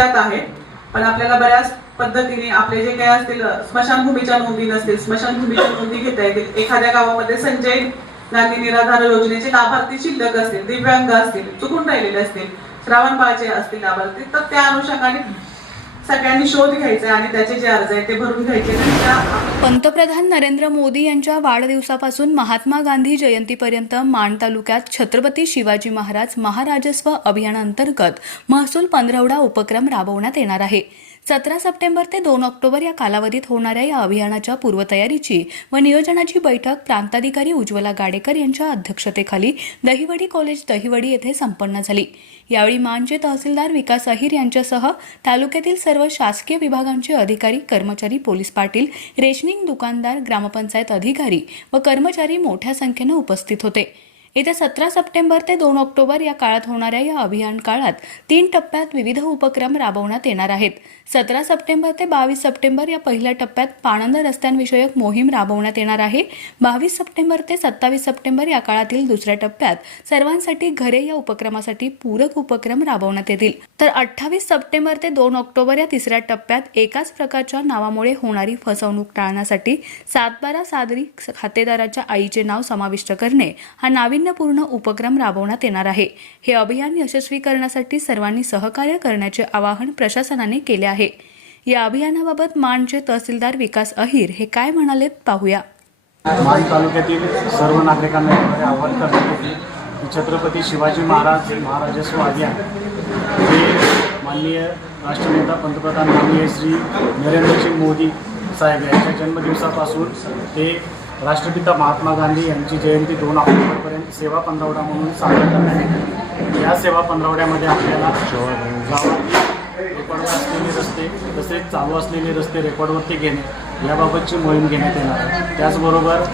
धोक्यात आहे, पण आपल्याला बऱ्याच पद्धतीने आपले जे काही असतील स्मशानभूमीच्या नोंदी नसतील, स्मशानभूमीच्या नोंदी घेता येतील. एखाद्या गावामध्ये संजय गांधी निराधार योजनेचे लाभार्थी शिल्लक असतील, दिव्यांग असतील, चुकून राहिलेले असतील, श्रावणबाळाचे असतील लाभार्थी, तर त्या अनुषंगाने सगळ्यांनी शोध घ्यायचा आणि त्याचे जे अर्ज आहेत ते भरून घ्यायचे. पंतप्रधान नरेंद्र मोदी यांच्या वाढदिवसापासून महात्मा गांधी जयंतीपर्यंत माण तालुक्यात छत्रपती शिवाजी महाराज महाराजस्व अभियानांतर्गत महसूल पंधरवडा उपक्रम राबवण्यात येणार आहे. 17 सप्टेंबर ते 2 ऑक्टोबर या कालावधीत होणाऱ्या या अभियानाच्या पूर्वतयारीची व नियोजनाची बैठक प्रांताधिकारी उज्ज्वला गाडेकर यांच्या अध्यक्षतेखाली दहिवडी कॉलेज दहिवडी येथे संपन्न झाली. यावेळी माणचे तहसीलदार विकास अहिर यांच्यासह तालुक्यातील सर्व शासकीय विभागांचे अधिकारी, कर्मचारी, पोलीस पाटील, रेशनिंग दुकानदार, ग्रामपंचायत अधिकारी व कर्मचारी मोठ्या संख्येने उपस्थित होते. येत्या 17 सप्टेंबर ते 2 ऑक्टोबर या काळात होणाऱ्या या अभियान काळात 3 टप्प्यात विविध उपक्रम राबवण्यात येणार आहेत. 17 सप्टेंबर ते 22 सप्टेंबर या पहिल्या टप्प्यात पाणंद रस्त्यांविषयक मोहीम राबवण्यात येणार आहे. 22 सप्टेंबर ते 27 सप्टेंबर या काळातील दुसऱ्या टप्प्यात सर्वांसाठी घरे या उपक्रमासाठी पूरक उपक्रम राबवण्यात येतील. तर 28 सप्टेंबर ते 2 ऑक्टोबर या तिसऱ्या टप्प्यात एकाच प्रकारच्या नावामुळे होणारी फसवणूक टाळण्यासाठी 7/12 सादरी खातेदाराच्या आईचे नाव समाविष्ट करणे हा नाविन्यपूर्ण उपक्रम राबवण्यात येणार आहे. हे अभियान यशस्वी करण्यासाठी सर्वांनी सहकार्य करण्याचे आवाहन प्रशासनाने केले आहे. या अभियानाबाबत माणचे तहसीलदार विकास अहिर हे काय म्हणाले पाहूया. माण तालुक्यातील सर्व नागरिकांना आवाहन करण्यासाठी छत्रपती शिवाजी महाराज महाराजस्व अभियान हे माननीय राष्ट्रनेता पंतप्रधान माननीय श्री नरेंद्रजी मोदी साहेब यांच्या जन्मदिवसापासून ते राष्ट्रपिता महात्मा गांधी यांची जयंती 2 ऑक्टोबरपर्यंत सेवा पंधरवडा म्हणून साजरा करण्यात येते. या सेवा पंधरवड्यामध्ये आपल्याला गावातील रेकॉर्डवर असलेले रस्ते तसेच चालू असलेले रस्ते रेकॉर्डवरती घेणे याबाबतची मोहीम घेण्यात येणार आहे. त्याचबरोबर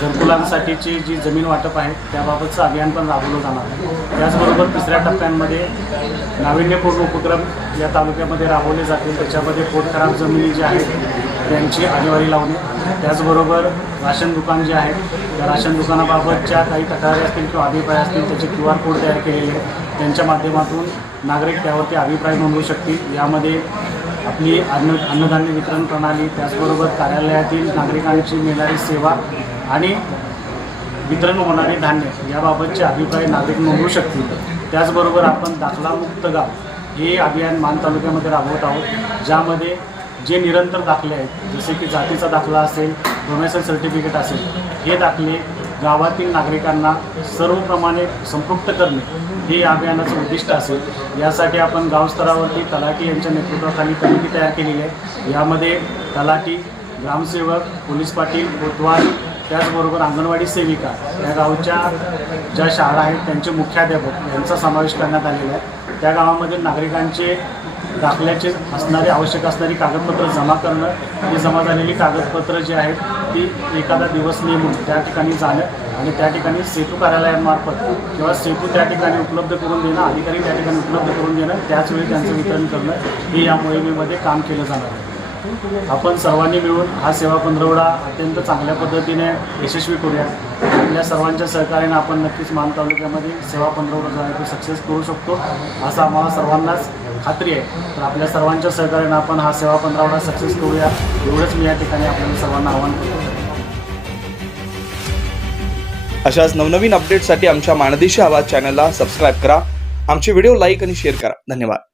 घरकुलांसाठीची जी जमीन वाटप आहे त्याबाबतचं अभियान पण राबवलं जाणार आहे. त्याचबरोबर तिसऱ्या टप्प्यांमध्ये नाविन्यपूर्ण उपक्रम या तालुक्यामध्ये राबवले जातील. त्याच्यामध्ये पोटखराब जमिनी ज्या आहेत त्यांची आलेवारी लावणे, त्याचबरोबर राशन दुकान जे आहेत त्या राशन दुकानाबाबतच्या काही तक्रारी असतील किंवा अभिप्राय असतील त्याचे QR कोड तयार केलेले त्यांच्या माध्यमातून नागरिक त्यावरती अभिप्राय नोंदवू शकतील. यामध्ये आपली अन्नधान्य वितरण प्रणाली, त्याचबरोबर कार्यालयातील नागरिकांची मिळणारी सेवा आणि वितरण होणारे धान्य याबाबतचे अभिप्राय नागरिक नोंदवू शकतील. त्याचबरोबर आपण दाखलामुक्त गाव हे अभियान माण तालुक्यामध्ये राबवत आहोत, ज्यामध्ये जे निरंतर दाखले आहेत जसे की जातीचा दाखला असेल, डोमेसाईल सर्टिफिकेट असेल, हे दाखले गावातील नागरिकांना सर्वप्रमाणे संपृक्त करणे हे या अभियानाचं उद्दिष्ट असेल. यासाठी आपण गावस्तरावरती तलाठी यांच्या नेतृत्वाखाली कमिटी तयार केलेली आहे. यामध्ये तलाठी, ग्रामसेवक, पोलीस पाटील, कोतवाल, त्याचबरोबर अंगणवाडी सेविका, या गावच्या ज्या शाळा आहेत त्यांचे मुख्याध्यापक यांचा समावेश करण्यात आलेला आहे. त्या गावामधील नागरिकांचे दाखल्याचे असणारे आवश्यक असणारी कागदपत्र जमा करणं, ही जमा झालेली कागदपत्र जी आहेत ती एखादा दिवस नेमून त्या ठिकाणी जाणं आणि त्या ठिकाणी सेतू कार्यालयांमार्फत किंवा सेतू त्या ठिकाणी उपलब्ध करून देणं, अधिकारी त्या ठिकाणी उपलब्ध करून देणं, त्याचवेळी त्यांचं वितरण करणं हे या मोहिमेमध्ये काम केलं जाणार आहे. आपण सर्वांनी मिळून हा सेवा पंधरवडा अत्यंत चांगल्या पद्धतीने यशस्वी करूया. आपल्या सर्वांच्या सहकार्याने आपण नक्कीच माण तालुक्यामध्ये सेवा पंधरवडा जो आहे तो सक्सेस करू शकतो असं आम्हाला सर्वांनाच खात्री आहे. तर आपल्या सर्वांच्या सहकार्याने आपण हा सेवा पंधरवडा सक्सेस करूया एवढंच मी या ठिकाणी आपल्याला सर्वांना आवाहन करतो. अशाच नवनवीन अपडेटसाठी आमच्या माणदेशी आवाज चॅनलला सबस्क्राईब करा. आमचे व्हिडिओ लाईक आणि शेअर करा. धन्यवाद.